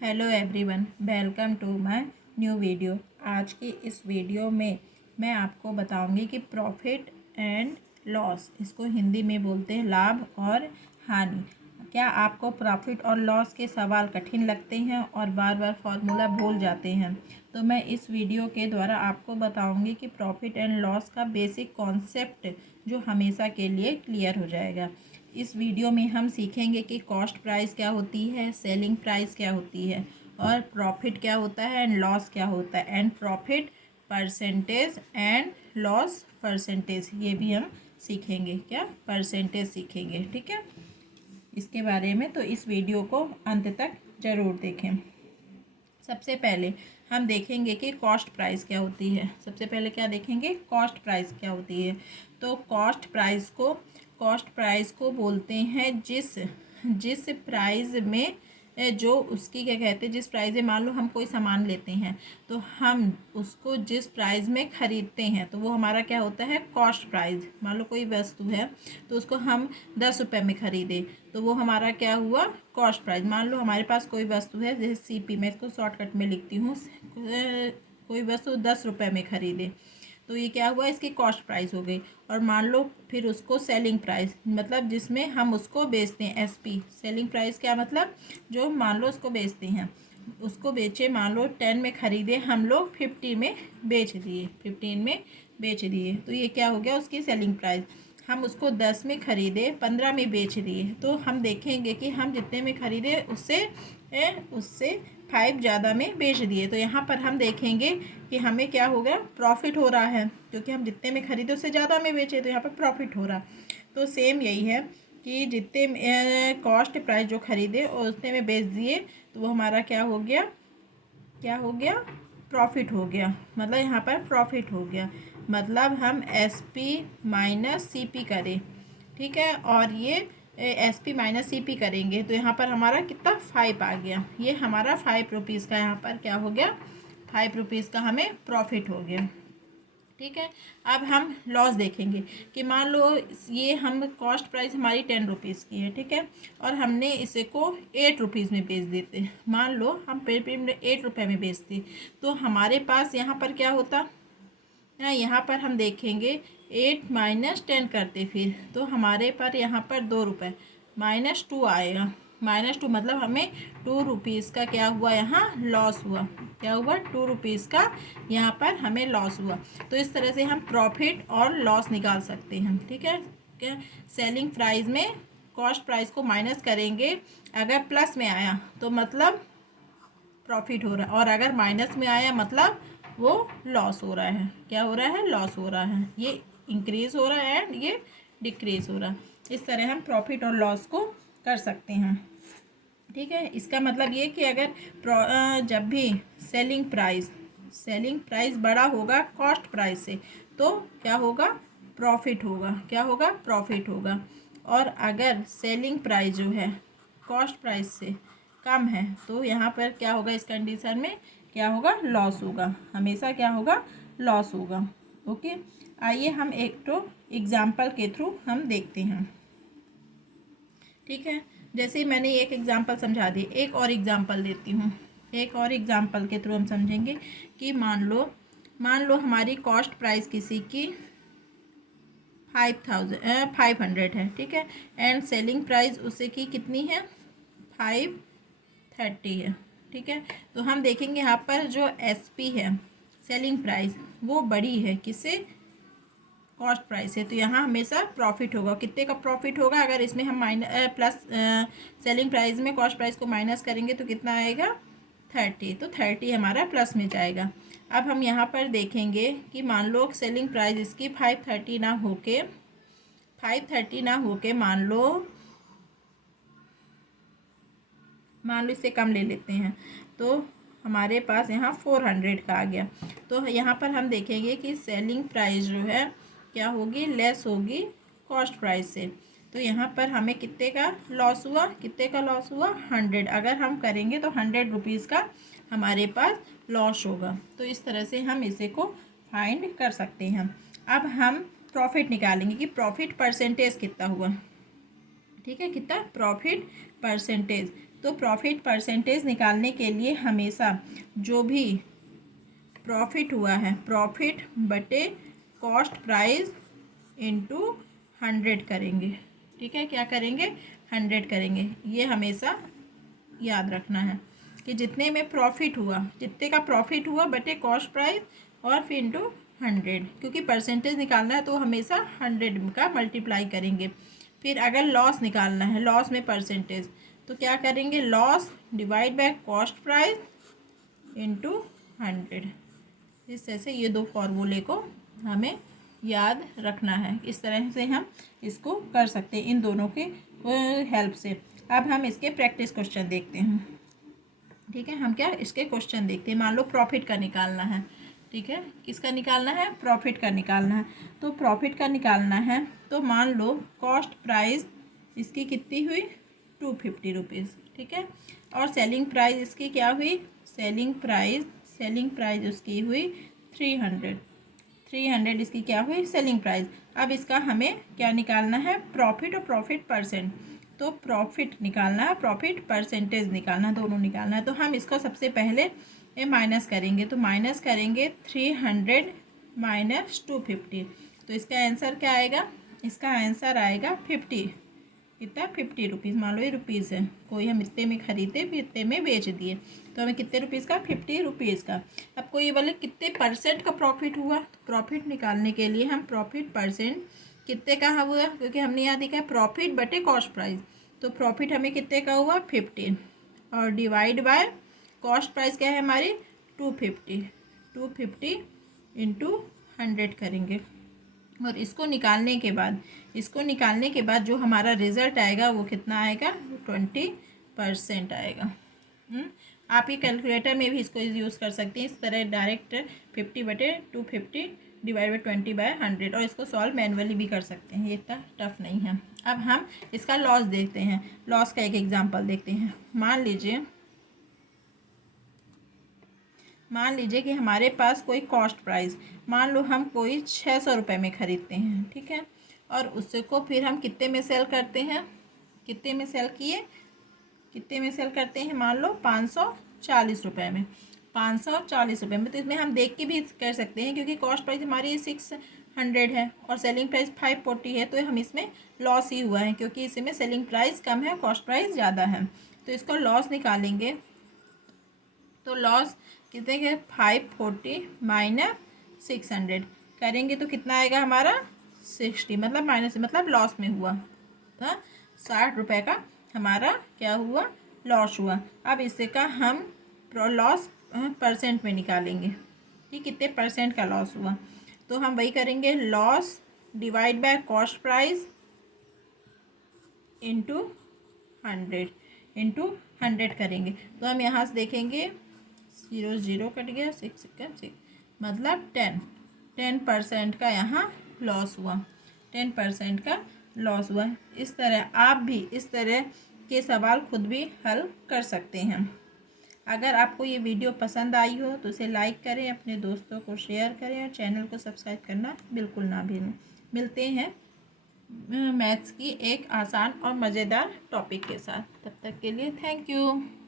Hello everyone, welcome to my new video. आज की इस वीडियो में मैं आपको बताऊंगी कि प्रॉफिट एंड लॉस, इसको हिंदी में बोलते हैं लाभ और हानि। क्या आपको प्रॉफिट और लॉस के सवाल कठिन लगते हैं और बार बार फार्मूला भूल जाते हैं? तो मैं इस वीडियो के द्वारा आपको बताऊंगी कि प्रॉफिट एंड लॉस का बेसिक कॉन्सेप्ट जो हमेशा के लिए क्लियर हो जाएगा। इस वीडियो में हम सीखेंगे कि कॉस्ट प्राइस क्या होती है, सेलिंग प्राइस क्या होती है, और प्रॉफिट क्या होता है एंड लॉस क्या होता है, and profit percentage and loss percentage, ये भी हम सीखेंगे। क्या परसेंटेज सीखेंगे, ठीक है, इसके बारे में। तो इस वीडियो को अंत तक ज़रूर देखें। सबसे पहले हम देखेंगे कि कॉस्ट प्राइस क्या होती है। सबसे पहले क्या देखेंगे, कॉस्ट प्राइस क्या होती है। तो कॉस्ट प्राइस को बोलते हैं जिस जिस प्राइस में जो उसकी क्या कहते हैं, जिस प्राइस में मान लो हम कोई सामान लेते हैं तो हम उसको जिस प्राइस में ख़रीदते हैं तो वो हमारा क्या होता है, कॉस्ट प्राइस। मान लो कोई वस्तु है तो उसको हम 10 रुपये में ख़रीदे तो वो हमारा क्या हुआ, कॉस्ट प्राइस। मान लो हमारे पास कोई वस्तु है, जैसे सीपी, मैं इसको शॉर्टकट में लिखती हूँ, कोई वस्तु 10 रुपये में ख़रीदे तो ये क्या हुआ, इसकी कॉस्ट प्राइस हो गई। और मान लो फिर उसको सेलिंग प्राइस, मतलब जिसमें हम उसको बेचते हैं, एसपी। सेलिंग प्राइस क्या मतलब, जो मान लो उसको बेचते हैं, उसको बेचे, मान लो 10 में ख़रीदे हम लोग, 15 में बेच दिए, 15 में बेच दिए तो ये क्या हो गया, उसकी सेलिंग प्राइस। हम उसको 10 में ख़रीदे, 15 में बेच दिए तो हम देखेंगे कि हम जितने में ख़रीदे उससे 5 ज़्यादा में बेच दिए। तो यहाँ पर हम देखेंगे कि हमें क्या हो गया, प्रॉफिट हो रहा है, क्योंकि हम जितने में ख़रीदे उससे ज़्यादा में बेचे तो यहाँ पर प्रॉफिट हो रहा। तो सेम यही है कि जितने कॉस्ट प्राइस जो ख़रीदे और उतने में बेच दिए तो वो हमारा क्या हो गया, प्रॉफिट हो गया। मतलब यहाँ पर प्रॉफिट हो गया, मतलब हम SP माइनस CP करें, ठीक है, और ये SP माइनस CP करेंगे तो यहाँ पर हमारा कितना 5 आ गया। ये हमारा 5 रुपीज़ का यहाँ पर क्या हो गया, 5 रुपीज़ का हमें प्रॉफिट हो गया, ठीक है। अब हम लॉस देखेंगे कि मान लो ये हम कॉस्ट प्राइस हमारी 10 रुपीज़ की है, ठीक है, और हमने इसे को 8 रुपीज़ में बेच देते। मान लो हम पेपर 8 रुपये में बेचते तो हमारे पास यहाँ पर क्या होता है, यहाँ पर हम देखेंगे 8 माइनस 10 करते फिर तो हमारे पर यहाँ पर 2 रुपये, -2 आएगा। -2 मतलब हमें 2 रुपीज़ का क्या हुआ, यहाँ लॉस हुआ। क्या हुआ, 2 रुपीज़ का यहाँ पर हमें लॉस हुआ। तो इस तरह से हम प्रॉफिट और लॉस निकाल सकते हैं, ठीक है। क्या सेलिंग प्राइस में कॉस्ट प्राइस को माइनस करेंगे, अगर प्लस में आया तो मतलब प्रॉफिट हो रहा है, और अगर माइनस में आया मतलब वो लॉस हो रहा है। क्या हो रहा है, लॉस हो रहा है। ये इंक्रीज़ हो रहा है एंड ये डिक्रीज़ हो रहा है। इस तरह हम प्रॉफिट और लॉस को कर सकते हैं, ठीक है। इसका मतलब ये कि अगर जब भी सेलिंग प्राइस बड़ा होगा कॉस्ट प्राइस से तो क्या होगा, प्रॉफिट होगा। क्या होगा, प्रॉफिट होगा। और अगर सेलिंग प्राइस जो है कॉस्ट प्राइस से कम है तो यहाँ पर क्या होगा, इस कंडीशन में क्या होगा, लॉस होगा। हमेशा क्या होगा, लॉस होगा। ओके, आइए हम एक तो एग्जाम्पल के थ्रू हम देखते हैं, ठीक है। जैसे मैंने एक एग्जाम्पल समझा दी, एक और एग्जाम्पल देती हूँ। एक और एग्जाम्पल के थ्रू हम समझेंगे कि मान लो हमारी कॉस्ट प्राइस किसी की 500 है, ठीक है, एंड सेलिंग प्राइस उसे की कितनी है, 530 है, ठीक है। तो हम देखेंगे यहाँ पर जो SP है, सेलिंग प्राइस, वो बड़ी है किससे, कॉस्ट प्राइस है, तो यहाँ हमेशा प्रॉफिट होगा। कितने का प्रॉफिट होगा, अगर इसमें हम प्लस सेलिंग प्राइस में कॉस्ट प्राइस को माइनस करेंगे तो कितना आएगा, 30, तो 30 हमारा प्लस में जाएगा। अब हम यहाँ पर देखेंगे कि मान लो सेलिंग प्राइस इसकी 530 ना होके मान लो इससे कम ले लेते हैं तो हमारे पास यहाँ 400 का आ गया। तो यहाँ पर हम देखेंगे कि सेलिंग प्राइस जो है क्या होगी, लेस होगी कॉस्ट प्राइस से। तो यहाँ पर हमें कितने का लॉस हुआ, 100। अगर हम करेंगे तो 100 रुपीज़ का हमारे पास लॉस होगा। तो इस तरह से हम इसे को फाइंड कर सकते हैं। अब हम प्रॉफिट निकालेंगे कि प्रॉफिट परसेंटेज कितना हुआ, ठीक है, कितना प्रॉफिट परसेंटेज। तो प्रॉफिट परसेंटेज निकालने के लिए हमेशा जो भी प्रॉफिट हुआ है, प्रॉफिट बटे कॉस्ट प्राइस इंटू 100 करेंगे। ठीक है, क्या करेंगे? 100 करेंगे। ये हमेशा याद रखना है कि जितने में प्रॉफिट हुआ, जितने का प्रॉफिट हुआ बटे कॉस्ट प्राइस और फिर इंटू 100, क्योंकि परसेंटेज निकालना है तो हमेशा 100 का मल्टीप्लाई करेंगे। फिर अगर लॉस निकालना है, लॉस में परसेंटेज, तो क्या करेंगे? Loss divide by cost price into 100। इस तरह से ये दो फॉर्मूले को हमें याद रखना है। इस तरह से हम इसको कर सकते हैं इन दोनों के हेल्प से। अब हम इसके प्रैक्टिस क्वेश्चन देखते हैं। ठीक है, हम क्या इसके क्वेश्चन देखते हैं। मान लो प्रॉफिट का निकालना है। ठीक है, किसका निकालना है? प्रॉफिट का निकालना है। तो प्रॉफिट का निकालना है तो मान लो कॉस्ट प्राइस इसकी कितनी हुई? 250 रुपीज़। ठीक है, और सेलिंग प्राइस इसकी क्या हुई? सेलिंग प्राइस उसकी हुई 300 इसकी क्या हुई? Selling price. अब इसका हमें क्या निकालना है? प्रॉफिट और प्रॉफिट परसेंट। तो प्रॉफिट निकालना है, प्रॉफिट परसेंटेज निकालना है, दोनों निकालना है। तो हम इसको सबसे पहले माइनस करेंगे। तो माइनस करेंगे 300 माइनस 250। तो इसका आंसर क्या आएगा? इसका आंसर आएगा 50। कितना? 50 रुपीज़। मान लो ये रुपीज़ है, कोई हम इतने में खरीदे फिर इतने में बेच दिए, तो हमें कितने रुपीज़ का? 50 रुपीज़ का। अब कोई ये बोले कितने परसेंट का प्रॉफिट हुआ, तो प्रॉफिट निकालने के लिए हम प्रॉफिट परसेंट कितने का हुआ, क्योंकि हमने यहाँ देखा प्रॉफिट बटे कॉस्ट प्राइस, तो प्रॉफिट हमें कितने का हुआ? 50, और डिवाइड बाय कॉस्ट प्राइस क्या है हमारी? 250 इंटू 100 करेंगे। और इसको निकालने के बाद जो हमारा रिज़ल्ट आएगा वो कितना आएगा? 20% आएगा। आप ये कैलकुलेटर में भी इसको यूज़ कर सकते हैं। इस तरह डायरेक्ट 50 बटे 250 डिवाइड बाई 20/100, और इसको सॉल्व मैनुअली भी कर सकते हैं, ये इतना टफ नहीं है। अब हम इसका लॉस देखते हैं। लॉस का एक एग्जांपल देखते हैं। मान लीजिए कि हमारे पास कोई कॉस्ट प्राइस, मान लो हम कोई 600 रुपये में ख़रीदते हैं। ठीक है, और उससे को फिर हम कितने में सेल करते हैं? कितने में सेल करते हैं? मान लो 540 रुपये में। 540 रुपये में, तो इसमें हम देख के भी कर सकते हैं, क्योंकि कॉस्ट प्राइस हमारी 600 है और सेलिंग प्राइस 540 है, तो हम इसमें लॉस ही हुआ है, क्योंकि इसमें सेलिंग प्राइस कम है, कॉस्ट प्राइस ज़्यादा है। तो इसको लॉस निकालेंगे, तो लॉस कितने के? 540 माइनस 600 करेंगे तो कितना आएगा हमारा? 60, मतलब माइनस, मतलब लॉस में हुआ। तो 60 रुपये का हमारा क्या हुआ? लॉस हुआ। अब इससे का हम लॉस परसेंट में निकालेंगे कि कितने परसेंट का लॉस हुआ। तो हम वही करेंगे, loss divide by cost price into 100 करेंगे। तो हम यहाँ से देखेंगे 0 कट गया, 6 मतलब 10% का यहाँ लॉस हुआ। 10% का लॉस हुआ। इस तरह आप भी इस तरह के सवाल खुद भी हल कर सकते हैं। अगर आपको ये वीडियो पसंद आई हो तो इसे लाइक करें, अपने दोस्तों को शेयर करें, और चैनल को सब्सक्राइब करना बिल्कुल ना भूलें। मिलते हैं मैथ्स की एक आसान और मज़ेदार टॉपिक के साथ। तब तक के लिए थैंक यू।